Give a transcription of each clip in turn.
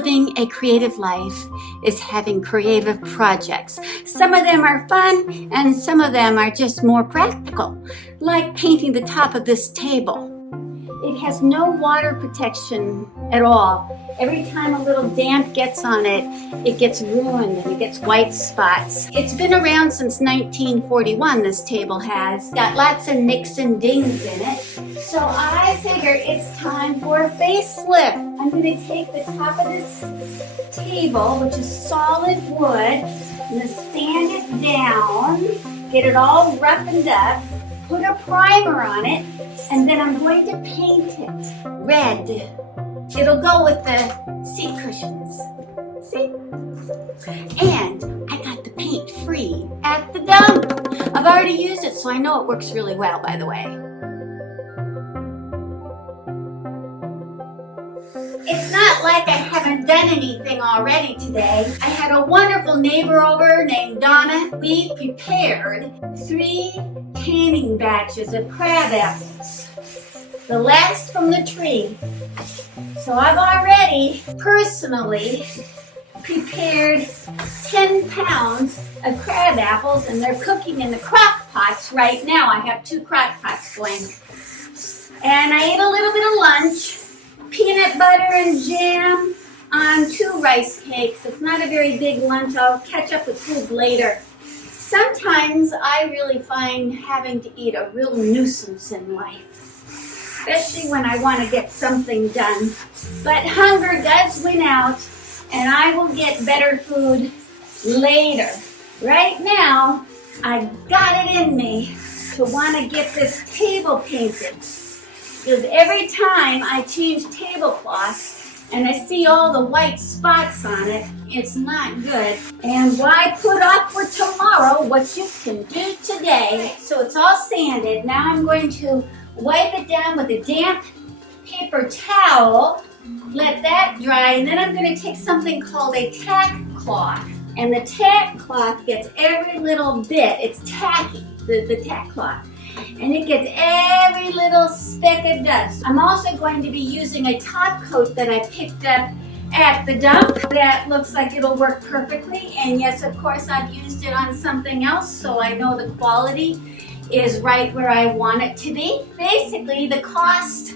living a creative life is having creative projects. Some of them are fun and some of them are just more practical, like painting the top of this table. It has no water protection at all. Every time a little damp gets on it, it gets ruined and it gets white spots. It's been around since 1941, this table has. Got lots of nicks and dings in it. So I figure it's time for a facelift. I'm going to take the top of this table, which is solid wood, I'm going to sand it down, get it all roughened up, put a primer on it, and then I'm going to paint it red. It'll go with the seat cushions. See? And I got the paint free at the dump. I've already used it, so I know it works really well, by the way. It's not like I haven't done anything already today. I had a wonderful neighbor over named Donna. We prepared 3 canning batches of crab apples, the last from the tree. So I've already personally prepared 10 pounds of crab apples, and they're cooking in the crock pots right now. I have 2 crock pots going. And I ate a little bit of lunch, peanut butter and jam on 2 rice cakes. It's not a very big lunch. I'll catch up with food later. Sometimes I really find having to eat a real nuisance in life, especially when I want to get something done. But hunger does win out, and I will get better food later. Right now, I got it in me to want to get this table painted, because every time I change tablecloths and I see all the white spots on it, it's not good. And why put off for tomorrow what you can do today? So it's all sanded. Now I'm going to wipe it down with a damp paper towel, let that dry, and then I'm going to take something called a tack cloth. And the tack cloth gets every little bit. It's tacky, the tack cloth. And it gets every little speck of dust. I'm also going to be using a top coat that I picked up at the dump. That looks like it'll work perfectly. And yes, of course, I've used it on something else, so I know the quality is right where I want it to be. Basically, the cost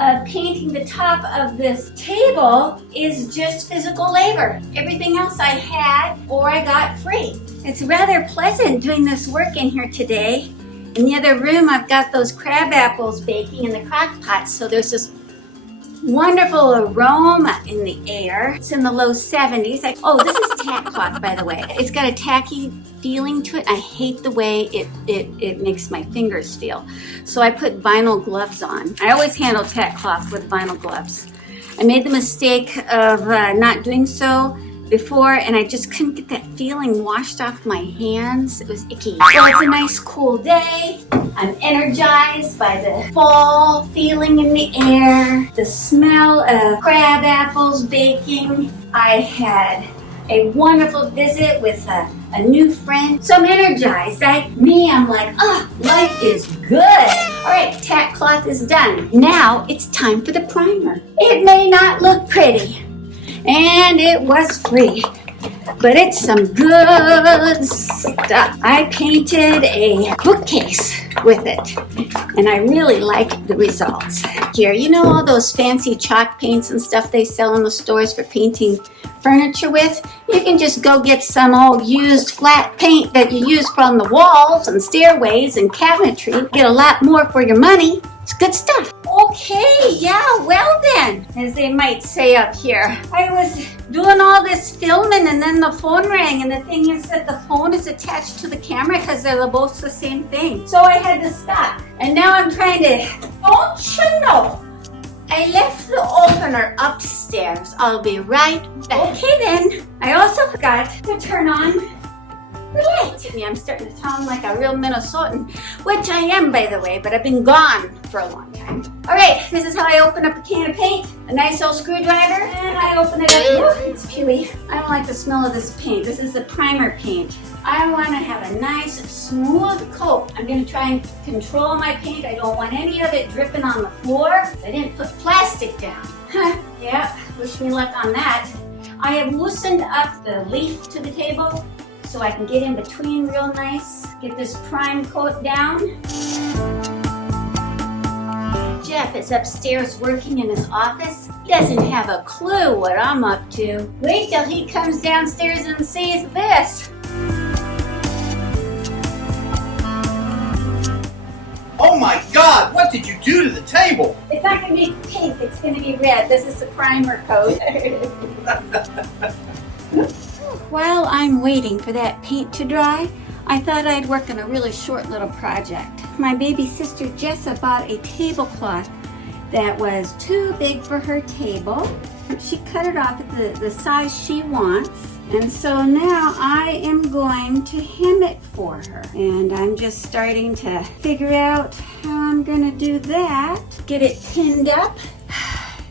of painting the top of this table is just physical labor. Everything else I had or I got free. It's rather pleasant doing this work in here today. In the other room, I've got those crab apples baking in the crock pot, so there's this wonderful aroma in the air. It's in the low 70s. Oh, this is tack cloth, by the way. It's got a tacky feeling to it. I hate the way it makes my fingers feel. So I put vinyl gloves on. I always handle tack cloth with vinyl gloves. I made the mistake of not doing so before, and I just couldn't get that feeling washed off my hands. It was icky. Well, it's a nice cool day. I'm energized by the fall feeling in the air, the smell of crab apples baking. I had a wonderful visit with a new friend. So I'm energized. I'm like, oh, life is good. All right, tack cloth is done. Now it's time for the primer. It may not look pretty, and it was free, but it's some good stuff. I painted a bookcase with it, and I really like the results. Here, you know all those fancy chalk paints and stuff they sell in the stores for painting furniture with? You can just go get some old used flat paint that you use from the walls and stairways and cabinetry. Get a lot more for your money. It's good stuff. Okay, yeah, well then, as they might say up here. I was doing all this filming and then the phone rang, and the thing is that the phone is attached to the camera because they're both the same thing. So I had to stop. And now I'm trying to, don't you know, I left the opener upstairs. I'll be right back. Okay then, I also forgot to turn on the light. I'm starting to sound like a real Minnesotan, which I am, by the way, but I've been gone for a long time. All right, this is how I open up a can of paint. A nice old screwdriver, and I open it up. Oh, it's pewy. I don't like the smell of this paint. This is the primer paint. I want to have a nice, smooth coat. I'm going to try and control my paint. I don't want any of it dripping on the floor. I didn't put plastic down. Yeah, wish me luck on that. I have loosened up the leaf to the table so I can get in between real nice. Get this prime coat down. Jeff is upstairs working in his office. He doesn't have a clue what I'm up to. Wait till he comes downstairs and sees this. Oh my God, what did you do to the table? It's not going to be pink, it's going to be red. This is the primer coat. While I'm waiting for that paint to dry, I thought I'd work on a really short little project. My baby sister Jessa bought a tablecloth that was too big for her table. She cut it off at the size she wants. And so now I am going to hem it for her. And I'm just starting to figure out how I'm gonna do that. Get it pinned up.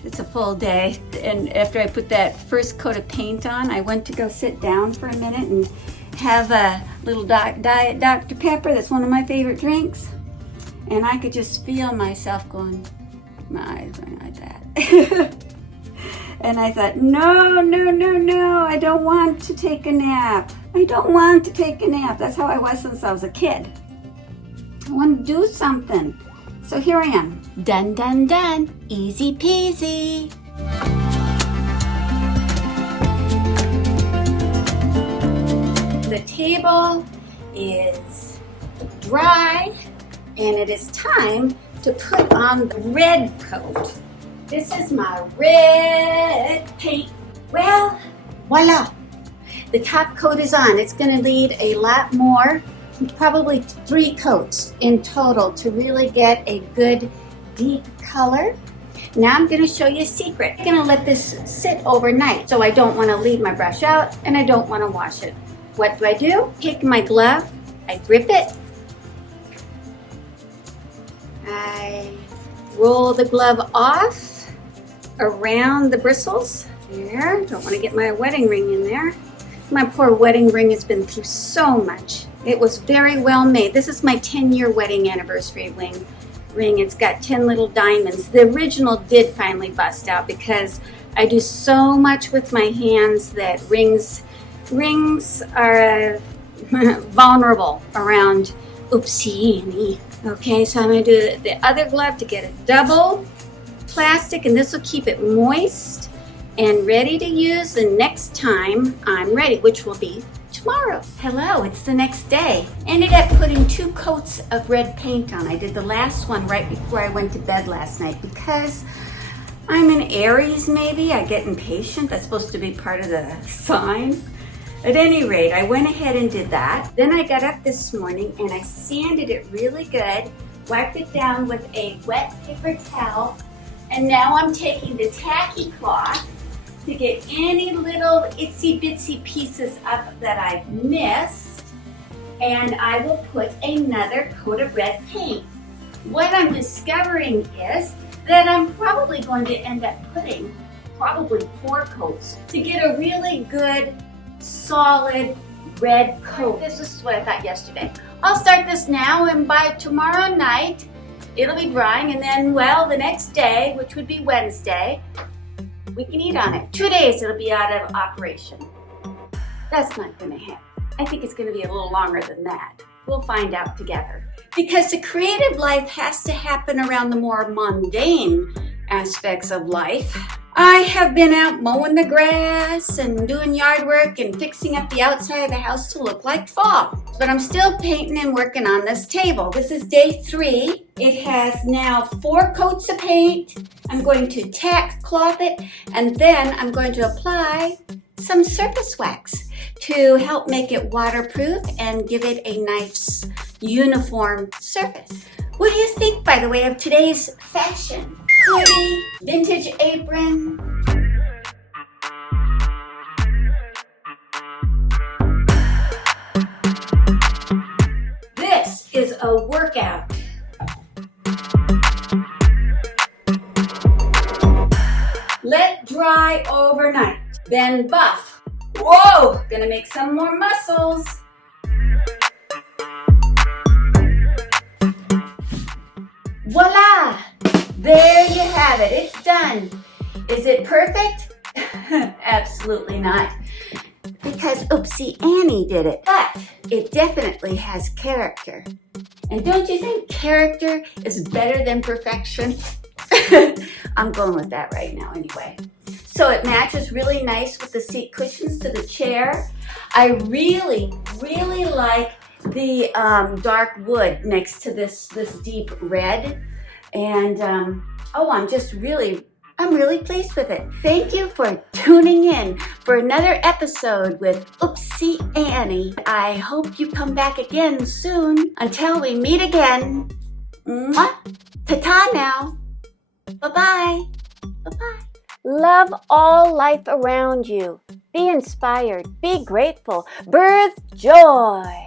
It's a full day. And after I put that first coat of paint on, I went to go sit down for a minute and have a little Diet Dr. Pepper. That's one of my favorite drinks. And I could just feel myself going, my eyes going like that. And I thought, no, I don't want to take a nap. I don't want to take a nap. That's how I was since I was a kid. I want to do something. So here I am. Done, done, done. Easy peasy. The table is dry, and it is time to put on the red coat. This is my red paint. Well, voila. The top coat is on. It's going to need a lot more, probably 3 coats in total to really get a good deep color. Now I'm going to show you a secret. I'm going to let this sit overnight, so I don't want to leave my brush out and I don't want to wash it. What do? Take my glove, I grip it, I roll the glove off around the bristles. There, don't want to get my wedding ring in there. My poor wedding ring has been through so much. It was very well made. This is my 10-year wedding anniversary ring. It's got 10 little diamonds. The original did finally bust out because I do so much with my hands that rings are vulnerable around oopsie. Okay, so I'm going to do the other glove to get a double plastic, and this will keep it moist and ready to use the next time I'm ready, which will be tomorrow. Hello, it's the next day. Ended up putting 2 coats of red paint on. I did the last one right before I went to bed last night because I'm an Aries maybe. I get impatient. That's supposed to be part of the sign. At any rate, I went ahead and did that. Then I got up this morning and I sanded it really good, wiped it down with a wet paper towel, and now I'm taking the tacky cloth to get any little itsy bitsy pieces up that I've missed, and I will put another coat of red paint. What I'm discovering is that I'm probably going to end up putting probably 4 coats to get a really good solid red coat. This is what I thought yesterday. I'll start this now, and by tomorrow night it'll be drying, and then, well, the next day, which would be Wednesday, we can eat on it. 2 days it'll be out of operation. That's not gonna happen. I think it's gonna be a little longer than that. We'll find out together. Because the creative life has to happen around the more mundane aspects of life. I have been out mowing the grass and doing yard work and fixing up the outside of the house to look like fall. But I'm still painting and working on this table. This is day 3. It has now 4 coats of paint. I'm going to tack cloth it, and then I'm going to apply some surface wax to help make it waterproof and give it a nice uniform surface. What do you think, by the way, of today's fashion? Hoodie, vintage apron. This is a workout. Let dry overnight, then buff. Whoa, gonna make some more muscles. Voila! There you have it, it's done. Is it perfect? Absolutely not. Because Oopsy Annie did it. But it definitely has character. And don't you think character is better than perfection? I'm going with that right now anyway. So it matches really nice with the seat cushions to the chair. I really, really like the dark wood next to this deep red. And I'm really pleased with it. Thank you for tuning in for another episode with Oopsy Annie. I hope you come back again soon. Until we meet again. Mwah. Ta-ta now. Bye-bye. Bye-bye. Love all life around you. Be inspired. Be grateful. Birth joy.